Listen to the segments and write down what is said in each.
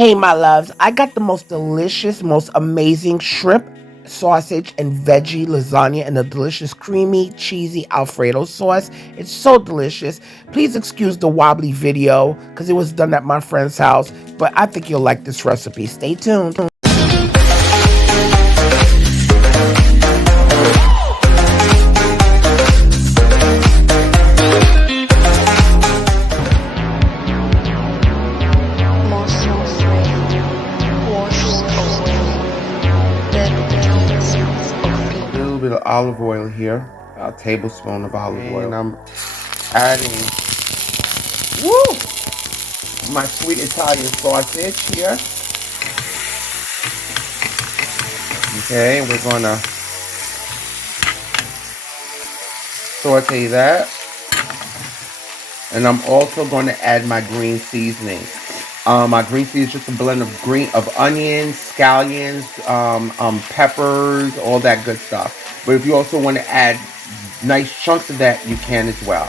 Hey, my loves, I got the most delicious, most amazing shrimp, sausage, and veggie lasagna in a delicious, creamy, cheesy Alfredo sauce. It's so delicious. Please excuse the wobbly video because it was done at my friend's house, but I think you'll like this recipe. Stay tuned. Bit of olive oil here, a tablespoon of olive oil, and I'm adding my sweet Italian sausage here. Okay, we're gonna saute that, and I'm also going to add my green seasoning. My green seasoning is just a blend of onions, scallions, peppers, all that good stuff. But if you also want to add nice chunks of that, you can as well.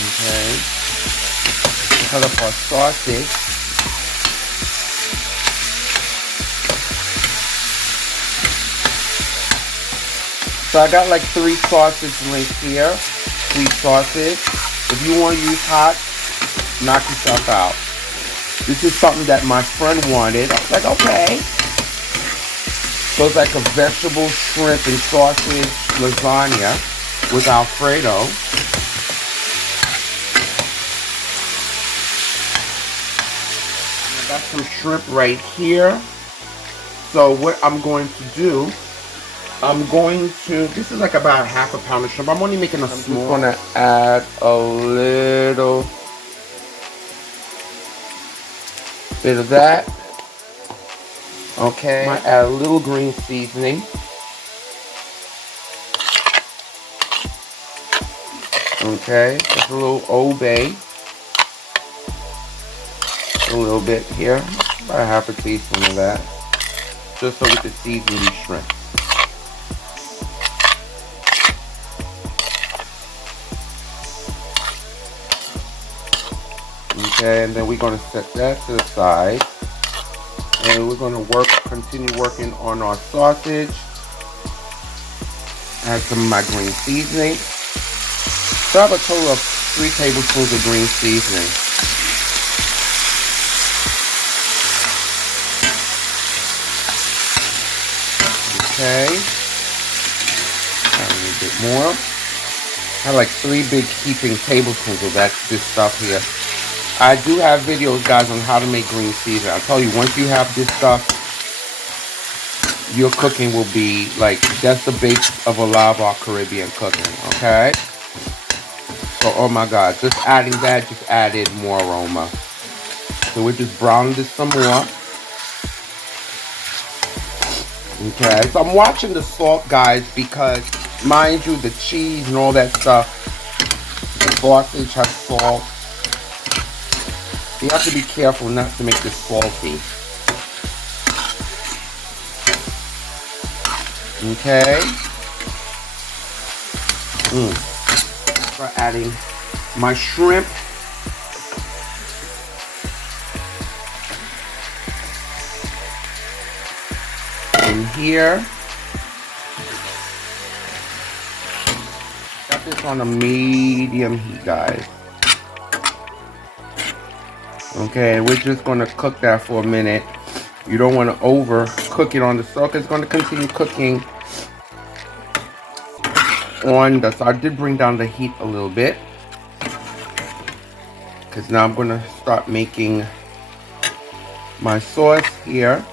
Okay. Cut up our sausage. So I got like 3 sausage links here. Sweet sausage. If you want to use hot, knock yourself out. This is something that my friend wanted. I was like, okay. So it's like a vegetable, shrimp, and sausage lasagna with Alfredo. I got some shrimp right here. So what I'm going to do, this is like about half a pound of shrimp. I'm only making a small. I'm just going to add a little bit of that. Okay, might add a little green seasoning. Okay, just a little Old Bay. A little bit here, about a half a teaspoon of that, just so we can season these shrimp. Okay, and then we're going to set that to the side. And we're going to continue working on our sausage. Add some of my green seasoning. So I have a total of 3 tablespoons of green seasoning. Okay. Add a little bit more. I have like 3 big heaping tablespoons of this stuff here. I do have videos, guys, on how to make green seasoning. I tell you, once you have this stuff, your cooking will be like, that's the base of a lot of our Caribbean cooking, okay? So, oh my God, just adding that just added more aroma. So we're just browning this some more. Okay, so I'm watching the salt, guys, because, mind you, the cheese and all that stuff, the sausage has salt. You have to be careful not to make this salty. Okay. Start adding my shrimp. In here. Got this on a medium heat, guys. Okay, we're just going to cook that for a minute. You don't want to over cook it on the stove. It's going to continue cooking on the, so I did bring down the heat a little bit, because now I'm going to start making my sauce here.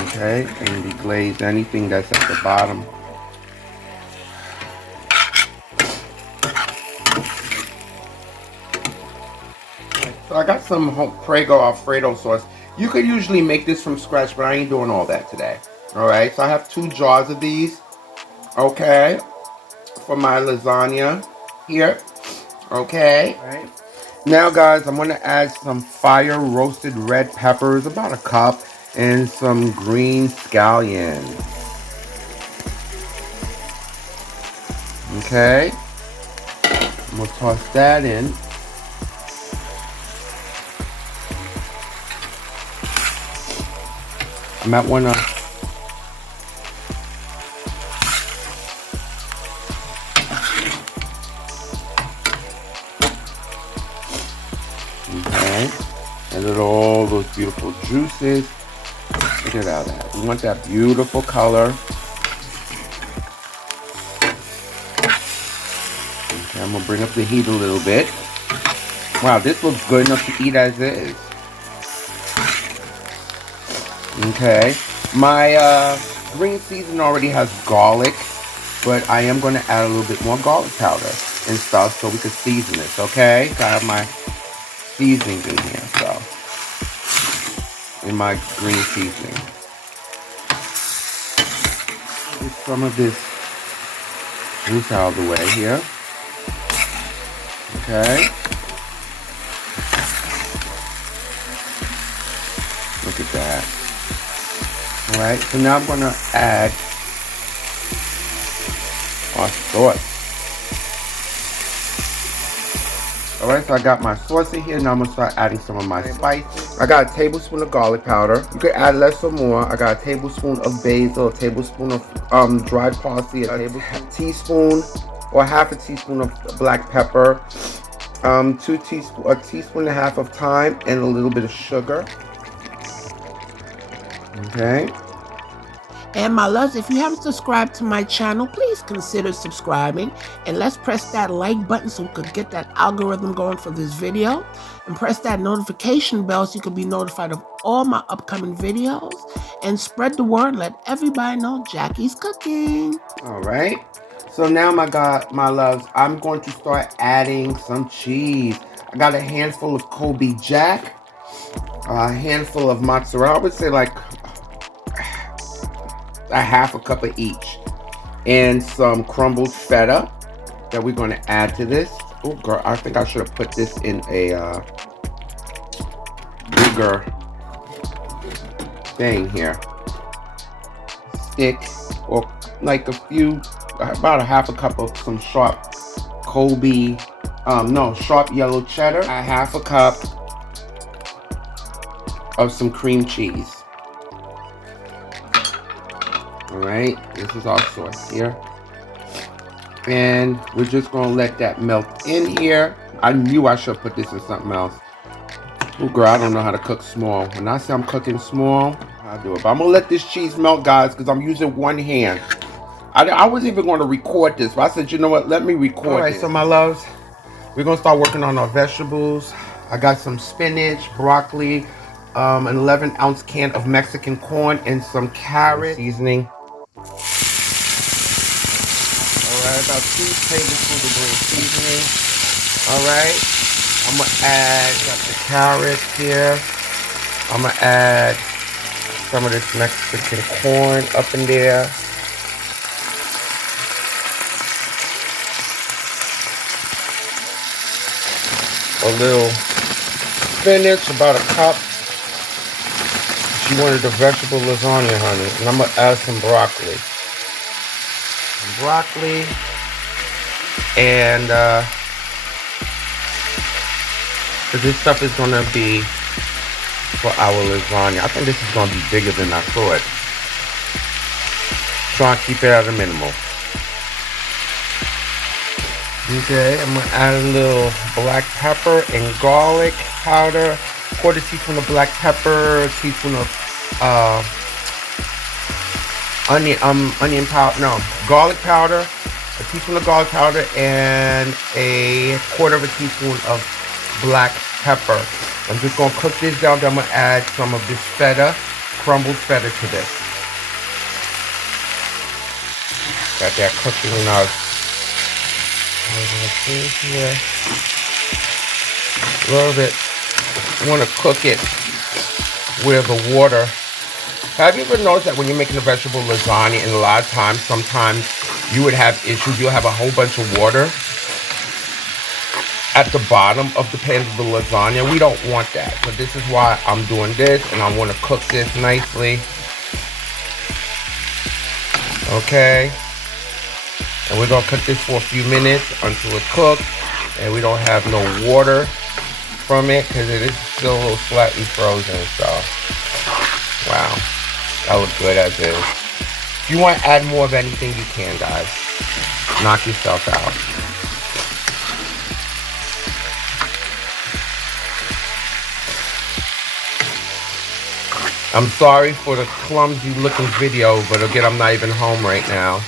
Okay, and deglaze anything that's at the bottom. So I got some Prego Alfredo sauce. You could usually make this from scratch, but I ain't doing all that today. Alright, so I have 2 jars of these. Okay, for my lasagna here. Okay. All right. Now, guys, I'm going to add some fire roasted red peppers, about a cup, and some green scallions. Okay. I'm gonna toss that in. I might wanna okay. And let all those beautiful juices. Look at that. We want that beautiful color. Okay, I'm gonna bring up the heat a little bit. Wow, this looks good enough to eat as is. Okay, my green seasoning already has garlic, but I am going to add a little bit more garlic powder and stuff so we can season this, okay? So I have my seasoning in here, so, in my green seasoning. Get some of this juice out of the way here, okay? Look at that. Alright, so now I'm going to add our sauce. Alright, so I got my sauce in here. Now I'm going to start adding some of my spices. I got a tablespoon of garlic powder. You could add less or more. I got a tablespoon of basil, a tablespoon of dried parsley, a teaspoon or half a teaspoon of black pepper, a teaspoon and a half of thyme, and a little bit of sugar. Okay. And my loves, if you haven't subscribed to my channel, please consider subscribing. And let's press that like button so we could get that algorithm going for this video. And press that notification bell so you can be notified of all my upcoming videos. And spread the word. Let everybody know Jackie's cooking. All right. So now my loves, I'm going to start adding some cheese. I got a handful of Colby Jack, a handful of mozzarella. I would say like a half a cup of each, and some crumbled feta that we're going to add to this. Oh girl, I think I should have put this in a bigger thing here. Stick, or like about a half a cup of some sharp Colby, sharp yellow cheddar, a half a cup of some cream cheese. Alright, this is our sauce here. And we're just going to let that melt in here. I knew I should put this in something else. Oh girl, I don't know how to cook small. When I say I'm cooking small, I'll do it. But I'm going to let this cheese melt, guys, because I'm using one hand. I wasn't even going to record this, but I said, you know what, let me record. Alright, so my loves, we're going to start working on our vegetables. I got some spinach, broccoli, an 11-ounce can of Mexican corn, and some carrot seasoning. Alright, about 2 tablespoons of green seasoning. Alright, I'm going to add the carrots here. I'm going to add some of this Mexican corn up in there. A little spinach, about a cup. She wanted the vegetable lasagna, honey. And I'm going to add some broccoli. And so this stuff is going to be for our lasagna. I think this is going to be bigger than I thought. Try and keep it at a minimal. Okay, I'm going to add a little black pepper and garlic powder. Quarter teaspoon of black pepper, a teaspoon of garlic powder, a teaspoon of garlic powder, and a quarter of a teaspoon of black pepper. I'm just going to cook this down. Then I'm going to add some of this feta, crumbled feta to this. Got that cooking now. Here. A little bit. You want to cook it with the water. Have you ever noticed that when you're making a vegetable lasagna, and a lot of times, sometimes you would have issues, you'll have a whole bunch of water at the bottom of the pan of the lasagna? We don't want that. So this is why I'm doing this, and I want to cook this nicely. Okay. And we're gonna cook this for a few minutes until it's cooked and we don't have no water from it because it is still a little slightly frozen. So, wow, that looks good as is. If you want to add more of anything, you can, guys. Knock yourself out. I'm sorry for the clumsy looking video, but again, I'm not even home right now.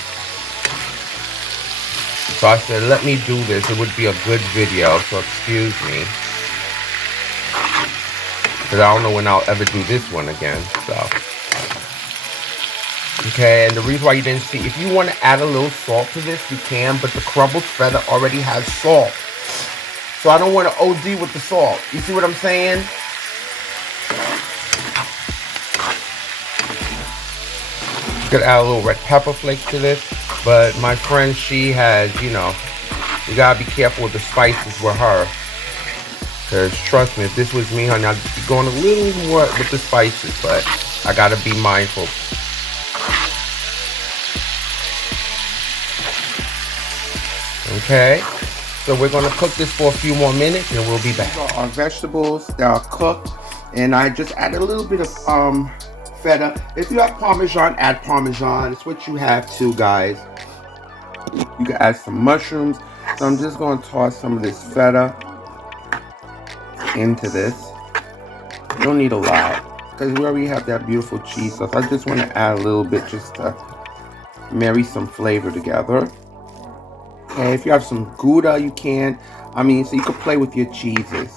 So I said, let me do this. It would be a good video, so excuse me. Because I don't know when I'll ever do this one again, so. Okay, and the reason why you didn't see, if you want to add a little salt to this, you can, but the crumbled feta already has salt. So I don't want to OD with the salt. You see what I'm saying? Could add a little red pepper flake to this, but my friend, she has, you know, you gotta be careful with the spices with her. Because trust me, if this was me, honey, I'd be going a little more with the spices, but I gotta be mindful. Okay, so we're gonna cook this for a few more minutes and we'll be back. Our vegetables, they are cooked, and I just added a little bit of feta. If you have Parmesan, add Parmesan. It's what you have too, guys. You can add some mushrooms. So I'm just going to toss some of this feta into this. You don't need a lot because we already have that beautiful cheese sauce. I just want to add a little bit just to marry some flavor together. Okay, if you have some Gouda, you can. I mean, so you can play with your cheeses.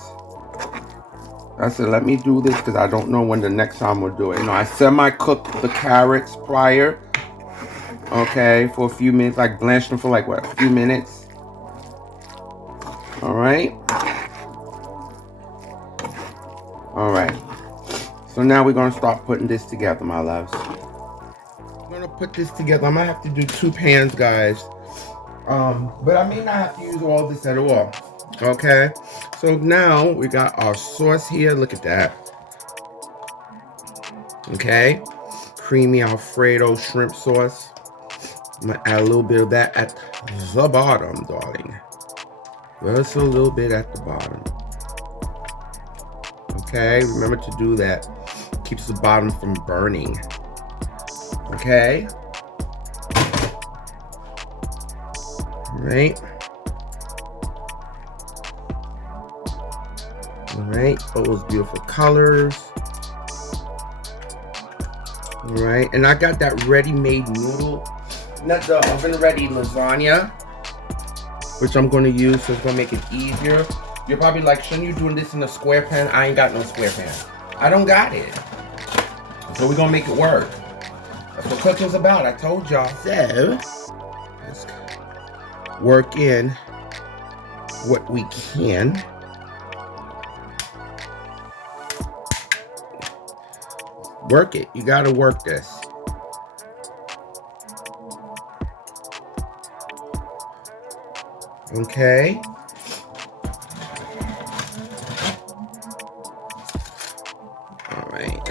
I said, let me do this because I don't know when the next time we'll do it. You know, I semi-cooked the carrots prior. Okay, for a few minutes. Like blanched them for like, what, a few minutes. All right. All right. So now we're going to start putting this together, my loves. I'm going to put this together. I'm going to have to do 2 pans, guys. But I may not have to use all this at all. Okay, so now we got our sauce here. Look at that. Okay, creamy Alfredo shrimp sauce. I'm gonna add a little bit of that at the bottom, darling. Just a little bit at the bottom. Okay, remember to do that. Keeps the bottom from burning. Okay. All right. All right, all those beautiful colors. All right, and I got that ready-made noodle, not the oven-ready lasagna, which I'm going to use, so it's going to make it easier. You're probably like, shouldn't you doing this in a square pan? I ain't got no square pan. I don't got it. So we're going to make it work. That's what cooking's about, I told y'all. So, let's work in what we can. Work it. You got to work this. Okay. All right.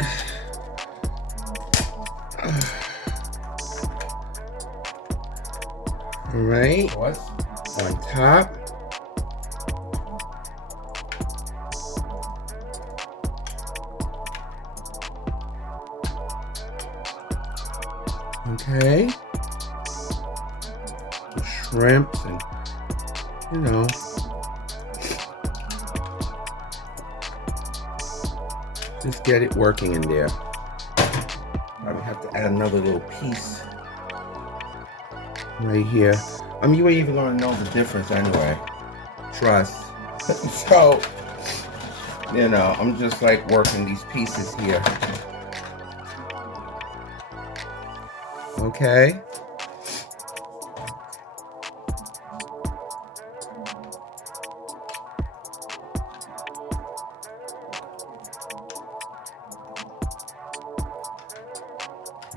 All right. On top. Okay, the shrimps and, you know, just get it working in there. I would have to add another little piece right here. I mean, you ain't even gonna know the difference anyway. Trust. So, you know, I'm just like working these pieces here. Okay.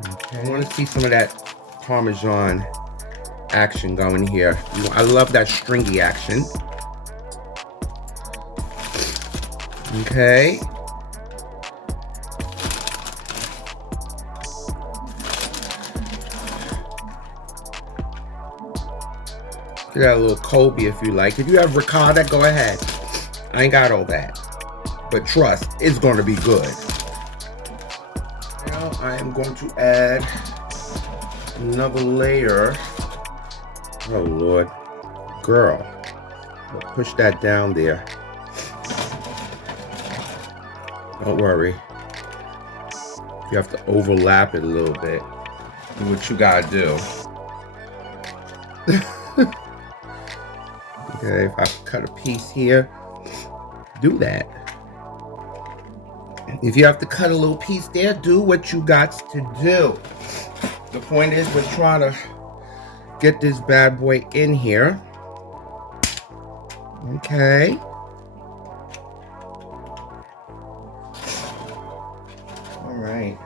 Okay. I want to see some of that Parmesan action going here. I love that stringy action. Okay. You got a little Colby if you like. If you have ricotta, go ahead. I ain't got all that. But trust, it's going to be good. Now I am going to add another layer. Oh, Lord. Girl. I'll push that down there. Don't worry. You have to overlap it a little bit. Do what you gotta do. Okay, if I cut a piece here, do that. If you have to cut a little piece there, do what you got to do. The point is, we're trying to get this bad boy in here. Okay. All right.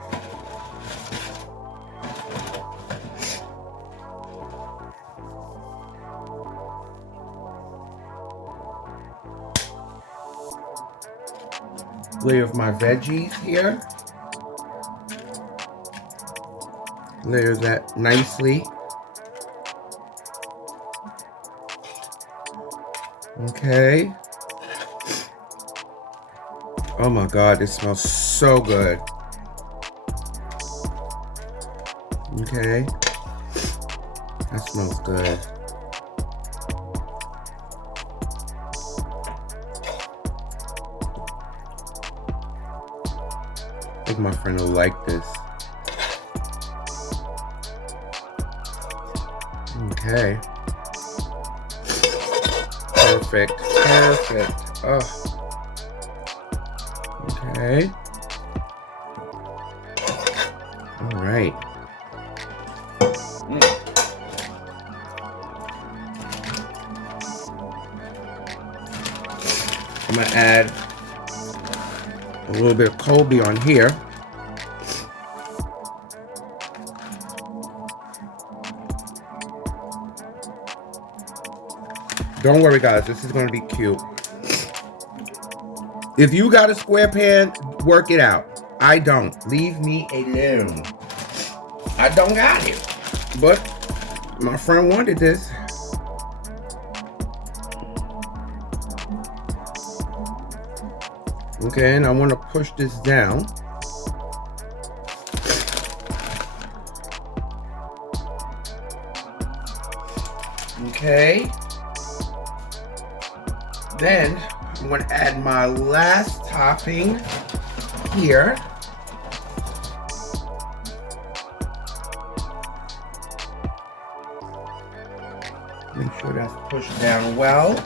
Layer of my veggies here. Layer that nicely. Okay. Oh my God, this smells so good. Okay. That smells good. I think my friend will like this. Okay. Perfect. Perfect. Oh. Okay. All right. I'm gonna add a little bit of Colby on here. Don't worry, guys. This is gonna be cute. If you got a square pan, work it out. I don't. Leave me alone. I don't got it. But my friend wanted this. Okay, and I want to push this down. Okay. Then I'm going to add my last topping here. Make sure that's pushed down well.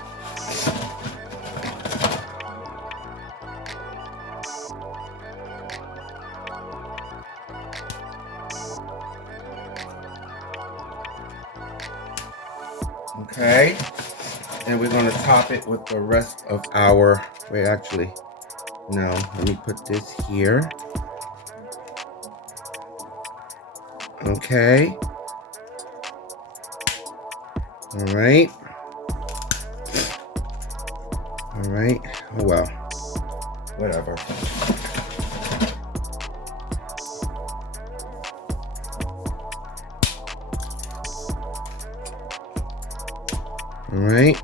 Okay, and we're going to top it with the rest of our, wait, actually, no, let me put this here. Okay. All right. All right. Oh, well, whatever. All right,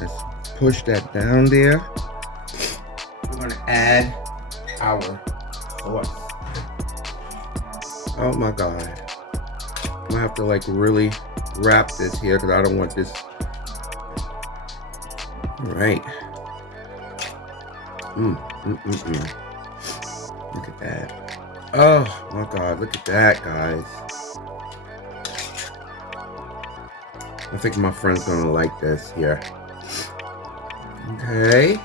let's push that down there. We're gonna add our sauce. Oh my God. I'm gonna have to like really wrap this here because I don't want this. All right. Look at that. Oh my God, look at that, guys. I think my friend's gonna like this here. Okay.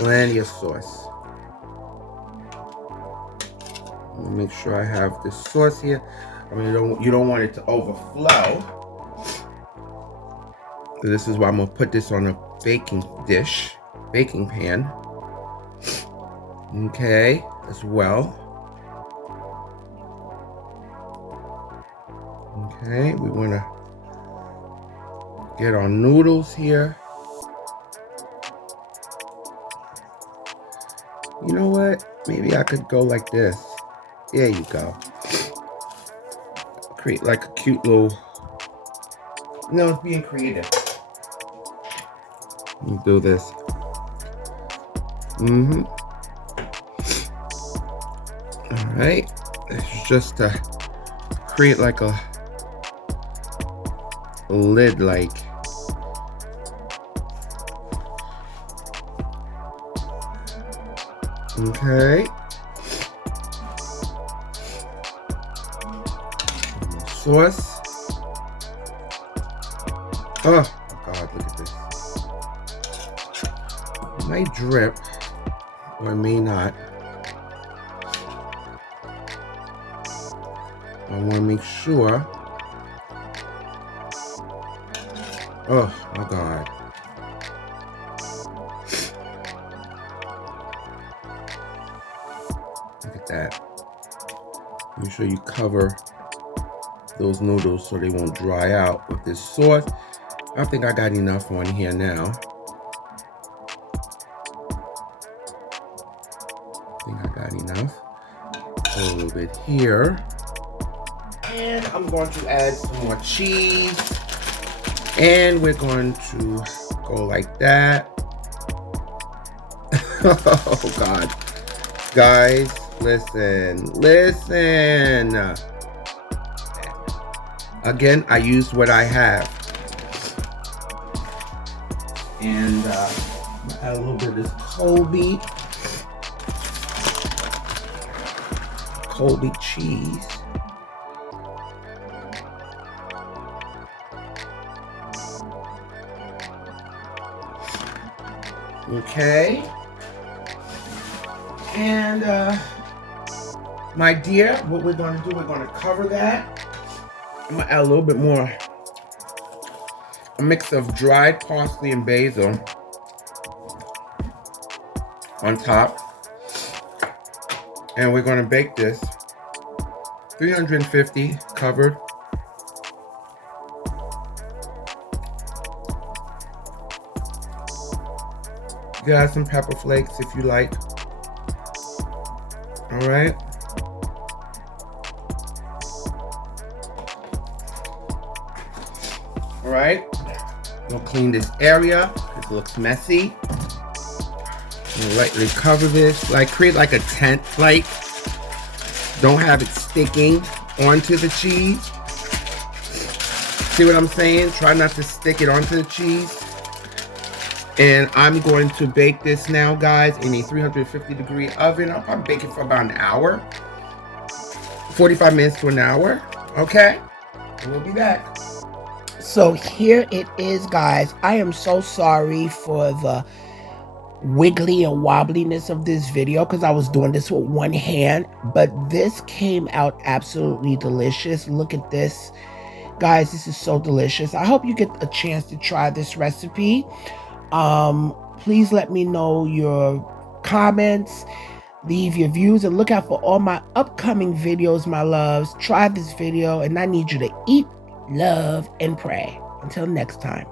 Plenty of sauce. Let me make sure I have this sauce here. I mean, you don't want it to overflow. So this is why I'm gonna put this on a baking pan. Okay, as well. Okay, we want to get our noodles here. You know what? Maybe I could go like this. There you go. create like a cute little, no, it's being creative. Let me do this. All right, it's just to create like a lid, like. Okay. Sauce. Oh God, look at this. It might drip, or it may not. I want to make sure. Oh my God. Look at that. Make sure you cover those noodles so they won't dry out with this sauce. I think I got enough on here now. I think I got enough. A little bit here. And I'm going to add some more cheese. And we're going to go like that. Oh God. Guys, listen. Again, I used what I have. And add a little bit of this Colby cheese. Okay. And my dear, what we're going to do, we're going to cover that. I'm going to add a little bit more, a mix of dried parsley and basil on top. And we're going to bake this 350 covered. You can add some pepper flakes if you like. All right. All right. We'll clean this area. It looks messy. We'll lightly cover this. Like create like a tent, like. Don't have it sticking onto the cheese. See what I'm saying? Try not to stick it onto the cheese. And I'm going to bake this now, guys, in a 350-degree oven. I'll probably bake it for about an hour. 45 minutes to an hour. Okay? And we'll be back. So here it is, guys. I am so sorry for the wiggly and wobbliness of this video because I was doing this with one hand. But this came out absolutely delicious. Look at this. Guys, this is so delicious. I hope you get a chance to try this recipe. Please let me know your comments, leave your views, and look out for all my upcoming videos, my loves. Try this video, and I need you to eat, love, and pray. Until next time.